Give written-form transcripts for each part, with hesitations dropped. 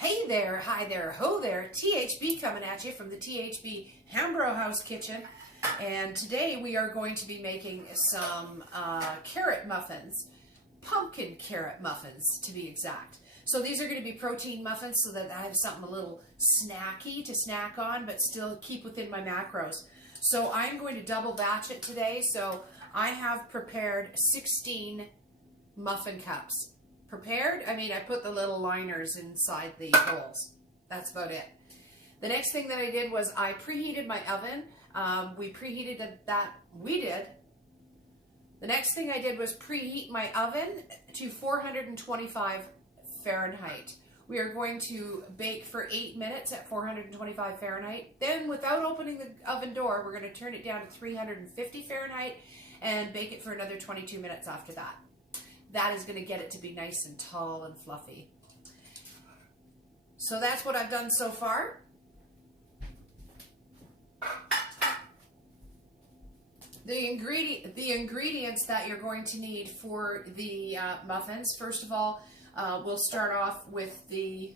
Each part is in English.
Hey there, hi there, ho there, THB coming at you from the THB Hambro House Kitchen. And today we are going to be making some carrot muffins, pumpkin carrot muffins to be exact. So these are going to be protein muffins so that I have something a little snacky to snack on but still keep within my macros. So I'm going to double batch it today. So I have prepared 16 muffin cups. Prepared, I mean, I put the little liners inside the bowls. That's about it. The next thing that I did was I preheated my oven. We preheated that. We did. The next thing I did was preheat my oven to 425 Fahrenheit. We are going to bake for 8 minutes at 425 Fahrenheit. Then, without opening the oven door, we're going to turn it down to 350 Fahrenheit and bake it for another 22 minutes after that. That is going to get it to be nice and tall and fluffy. So that's what I've done so far. The ingredients that you're going to need for the muffins, first of all, we'll start off with the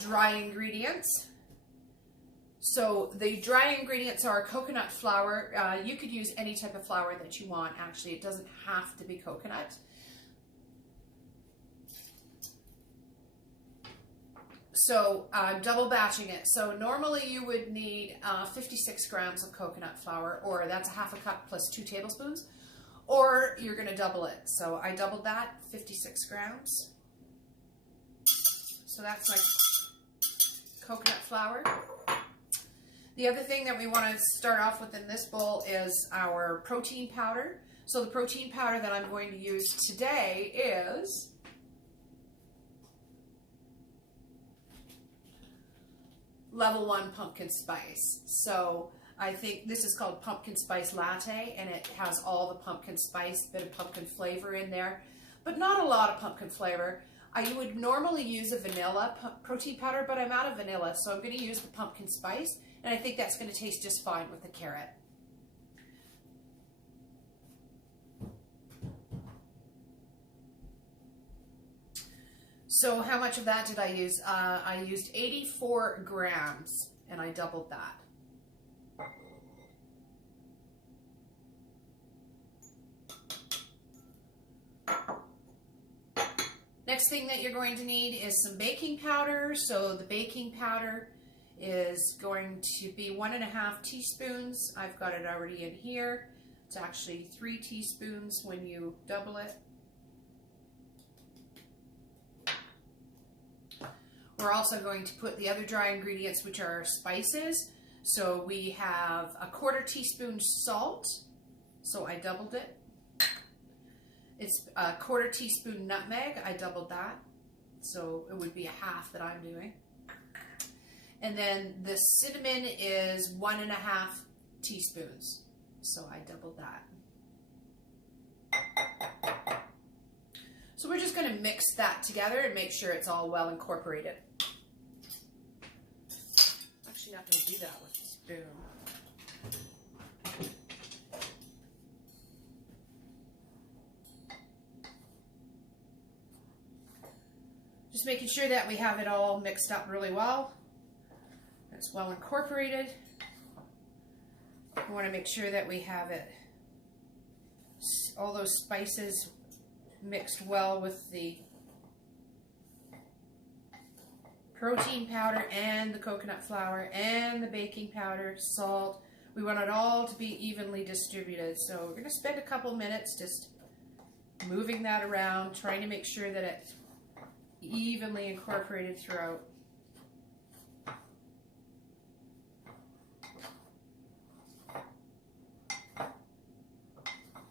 dry ingredients. So the dry ingredients are coconut flour. You could use any type of flour that you want, actually. It doesn't have to be coconut. So I'm double batching it. So normally you would need 56 grams of coconut flour, or that's a half a cup plus 2 tablespoons, or you're going to double it. So I doubled that, 56 grams. So that's my coconut flour. The other thing that we want to start off with in this bowl is our protein powder. So the protein powder that I'm going to use today is level 1 pumpkin spice. So I think this is called pumpkin spice latte, and it has all the pumpkin spice, bit of pumpkin flavor in there, but not a lot of pumpkin flavor. I would normally use a vanilla protein powder, but I'm out of vanilla, so I'm going to use the pumpkin spice, and I think that's going to taste just fine with the carrot. So how much of that did I use? I used 84 grams, and I doubled that. Next thing that you're going to need is some baking powder. So the baking powder is going to be 1.5 teaspoons. I've got it already in here. It's actually 3 teaspoons when you double it. We're also going to put the other dry ingredients, which are spices. So we have a 1/4 teaspoon salt. So I doubled it. It's a 1/4 teaspoon nutmeg. I doubled that. So it would be a half that I'm doing. And then the cinnamon is 1.5 teaspoons. So I doubled that. So we're just going to mix that together and make sure it's all well incorporated. I'm actually not going to do that with a spoon. Just making sure that we have it all mixed up really well. It's well incorporated. We want to make sure that we have it, all those spices mixed well with the protein powder and the coconut flour and the baking powder, salt. We want it all to be evenly distributed. So we're going to spend a couple minutes just moving that around, trying to make sure that it's evenly incorporated throughout.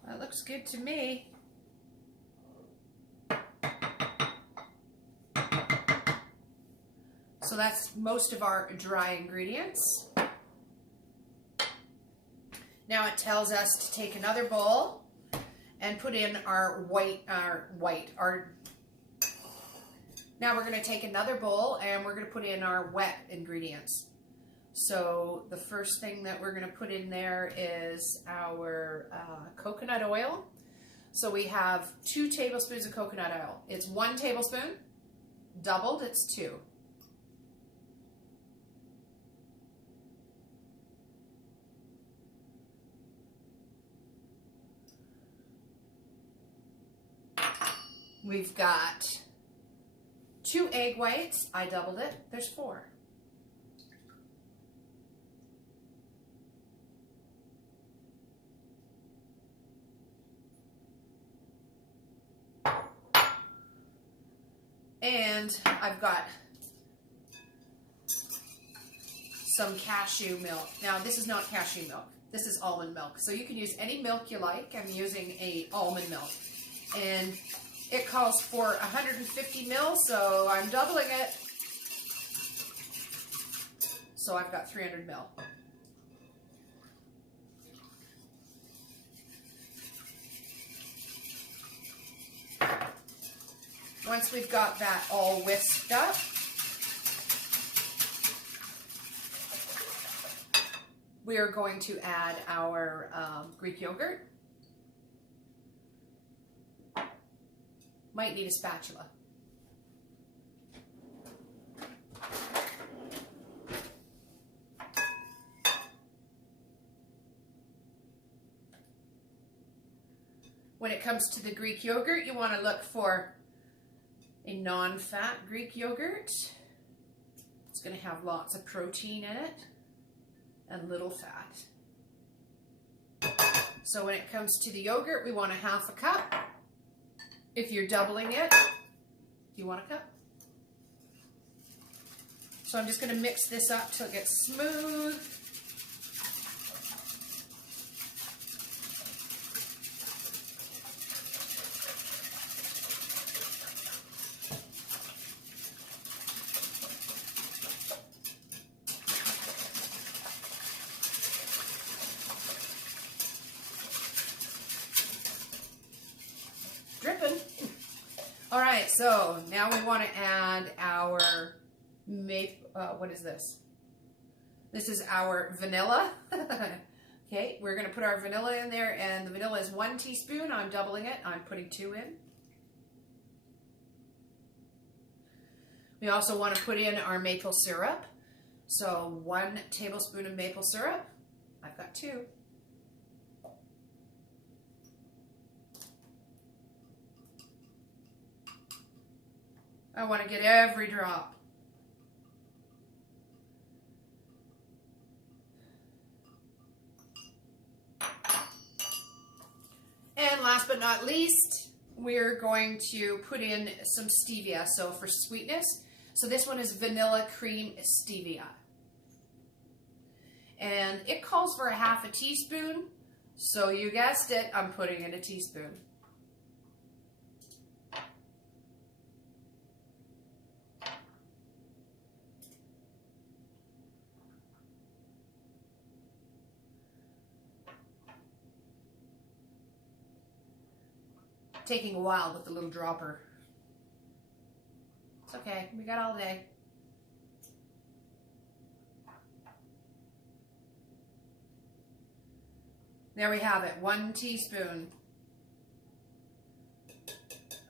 That looks good to me. So that's most of our dry ingredients. Now it tells us to take another bowl and put in our now we're going to take another bowl and we're going to put in our wet ingredients. So the first thing that we're going to put in there is our coconut oil. So we have 2 tablespoons of coconut oil. It's 1 tablespoon, doubled, it's 2. We've got 2 egg whites. I doubled it. There's 4. And I've got some cashew milk. Now, this is not cashew milk. This is almond milk. So you can use any milk you like. I'm using almond milk. And it calls for 150 ml, so I'm doubling it. So I've got 300 ml. Once we've got that all whisked up, we are going to add our Greek yogurt. Might need a spatula. When it comes to the Greek yogurt, you want to look for a non-fat Greek yogurt. It's going to have lots of protein in it and little fat. So when it comes to the yogurt, we want a 1/2 cup. If you're doubling it, you want a cup. So I'm just going to mix this up till it gets smooth. Dripping. All right, so now we want to add our what is this? This is our vanilla. Okay, we're going to put our vanilla in there, and the vanilla is 1 teaspoon. I'm doubling it. I'm putting 2 in. We also want to put in our maple syrup. So 1 tablespoon of maple syrup. I've got 2. I want to get every drop. And last but not least, we're going to put in some stevia, so for sweetness. So this one is vanilla cream stevia. And it calls for a 1/2 teaspoon, so you guessed it, I'm putting in a teaspoon. Taking a while with the little dropper. It's okay, we got all day. There we have it, 1 teaspoon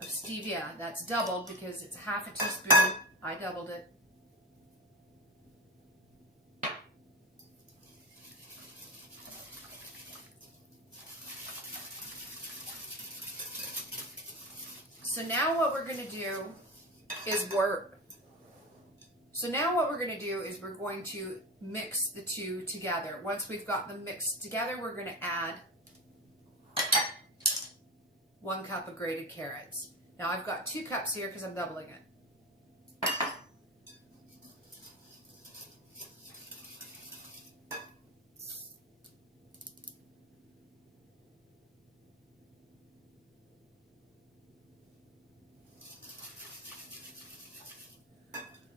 of stevia. That's doubled because it's 1/2 teaspoon. I doubled it. So now what we're going to do is we're going to mix the two together. Once we've got them mixed together, we're going to add 1 cup of grated carrots. Now I've got 2 cups here because I'm doubling it.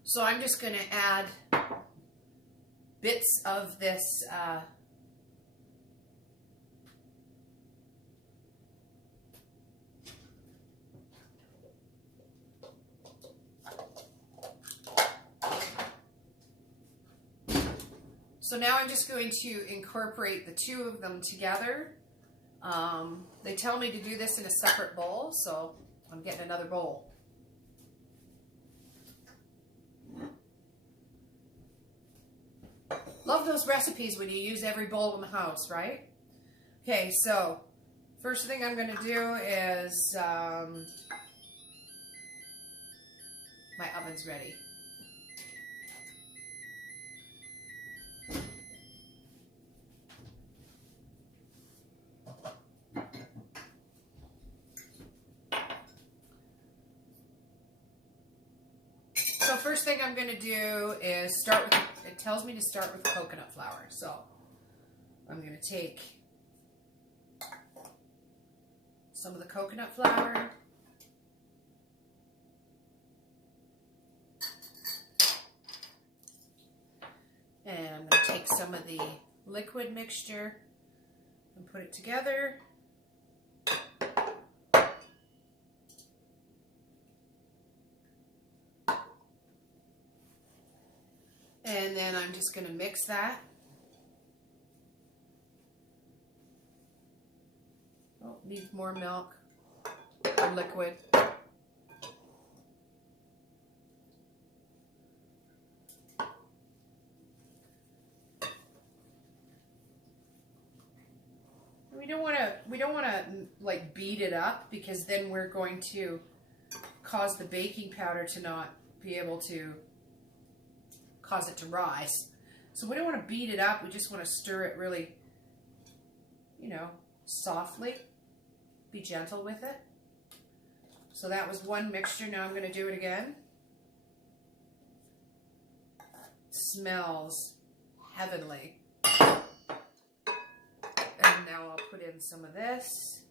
So I'm just going to add bits of this so now I'm just going to incorporate the 2 of them together. They tell me to do this in a separate bowl, so I'm getting another bowl. Love those recipes when you use every bowl in the house, right? Okay, so first thing I'm going to do is my oven's ready. So first thing I'm going to do is start with, it tells me to start with coconut flour. So I'm going to take some of the coconut flour, and I'm going to take some of the liquid mixture and put it together. And then I'm just going to mix that. Oh, needs more milk or liquid. We don't want to like beat it up, because then we're going to cause the baking powder to not be able to cause it to rise. So we don't want to beat it up. We just want to stir it really, you know, softly. Be gentle with it. So that was one mixture. Now I'm going to do it again. Smells heavenly. And now I'll put in some of this.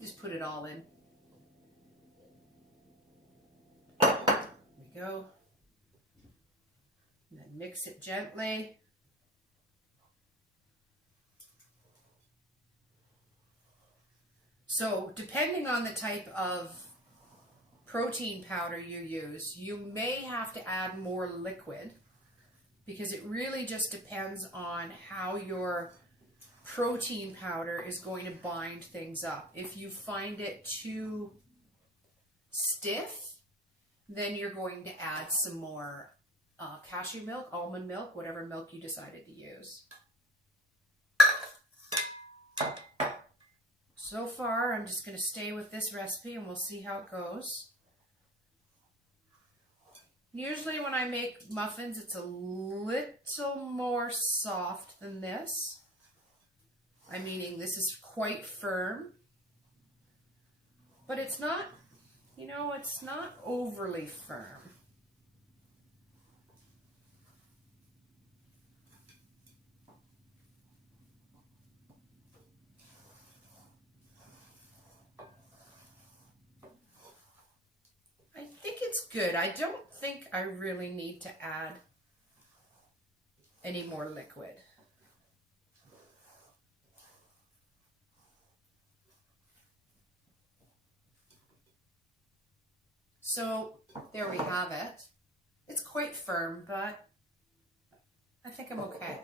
Just put it all in. There we go. And then mix it gently. So depending on the type of protein powder you use, you may have to add more liquid, because it really just depends on how your protein powder is going to bind things up. If you find it too stiff, then you're going to add some more cashew milk, almond milk, whatever milk you decided to use. So far, I'm just going to stay with this recipe and we'll see how it goes. Usually when I make muffins, it's a little more soft than this. I'm meaning this is quite firm, but it's not, you know, it's not overly firm. I think it's good. I don't think I really need to add any more liquid. So there we have it. It's quite firm, but I think I'm okay.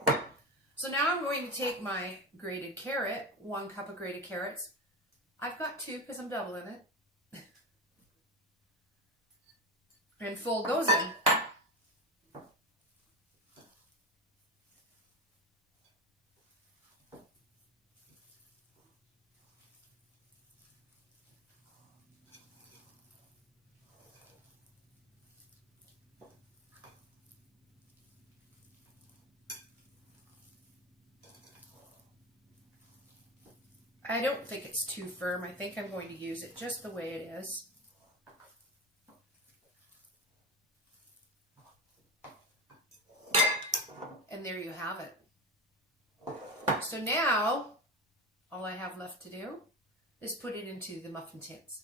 So now I'm going to take my grated carrot, 1 cup of grated carrots. I've got 2 because I'm doubling it. And fold those in. I don't think it's too firm. I think I'm going to use it just the way it is. And there you have it. So now, all I have left to do is put it into the muffin tins.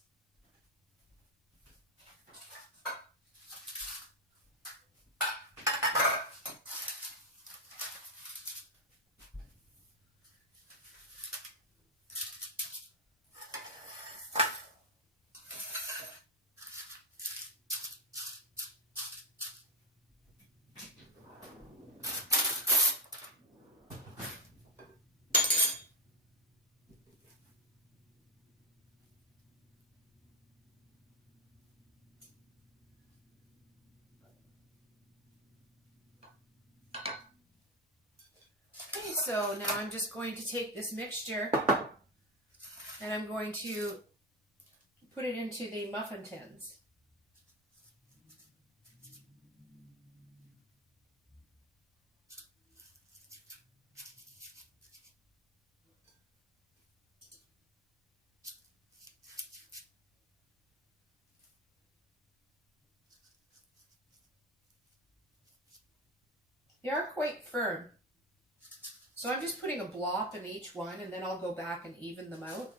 So now I'm just going to take this mixture and I'm going to put it into the muffin tins. They are quite firm. So I'm just putting a block in each one and then I'll go back and even them out.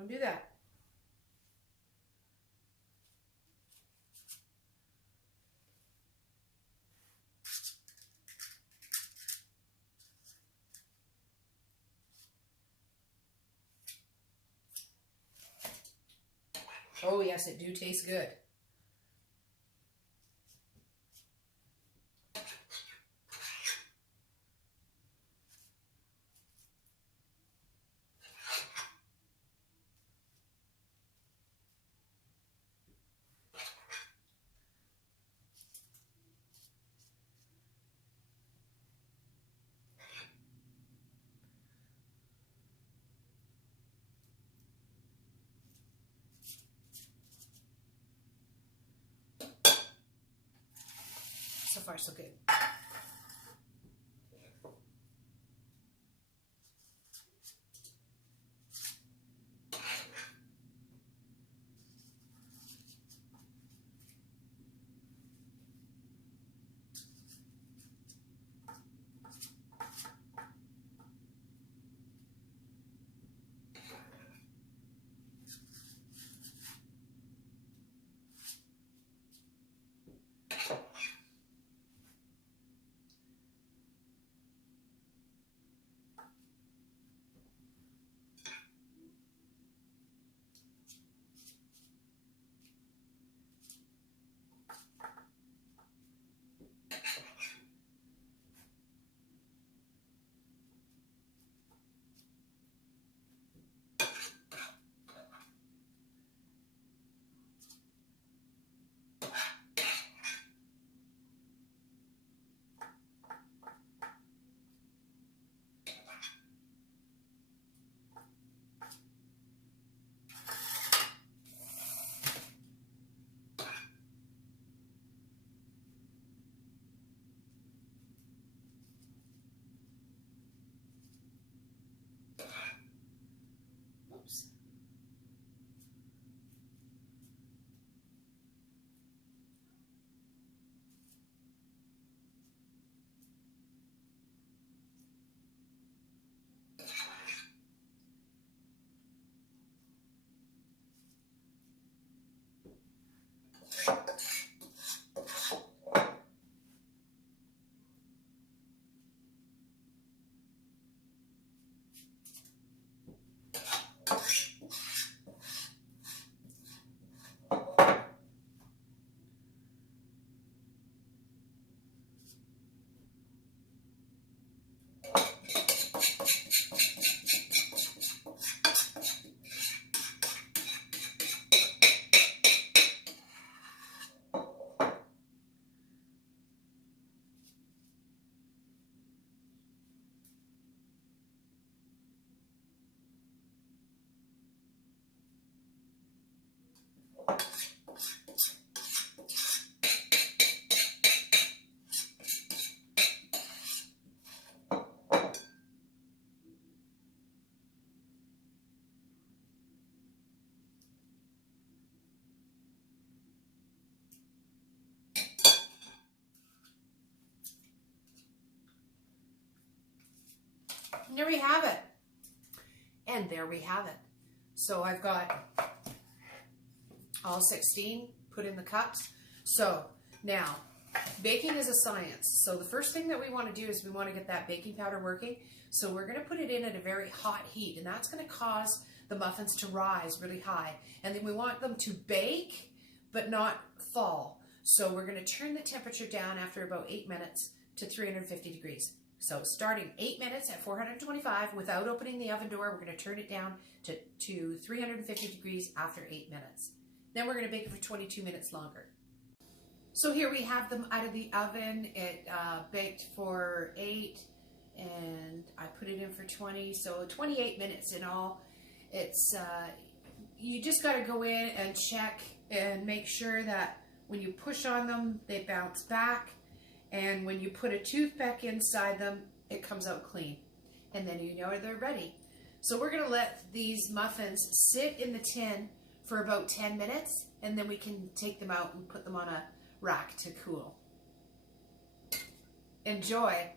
Don't do that. Oh yes, it do taste good. So far, so good. Oops. And there we have it. And there we have it. So I've got all 16 put in the cups. So now Baking is a science. So the first thing that we want to do is we want to get that baking powder working. So we're going to put it in at a very hot heat, and that's going to cause the muffins to rise really high. And then we want them to bake, but not fall. So we're going to turn the temperature down after about 8 minutes to 350 degrees. So starting 8 minutes at 425 without opening the oven door, we're going to turn it down to 350 degrees after 8 minutes. Then we're going to bake it for 22 minutes longer. So here we have them out of the oven. It baked for 8 and I put it in for 20, so 28 minutes in all. It's you just got to go in and check and make sure that when you push on them, they bounce back, and when you put a toothpick inside them, it comes out clean, and then you know they're ready. So we're going to let these muffins sit in the tin for about 10 minutes, and then we can take them out and put them on a rack to cool. Enjoy!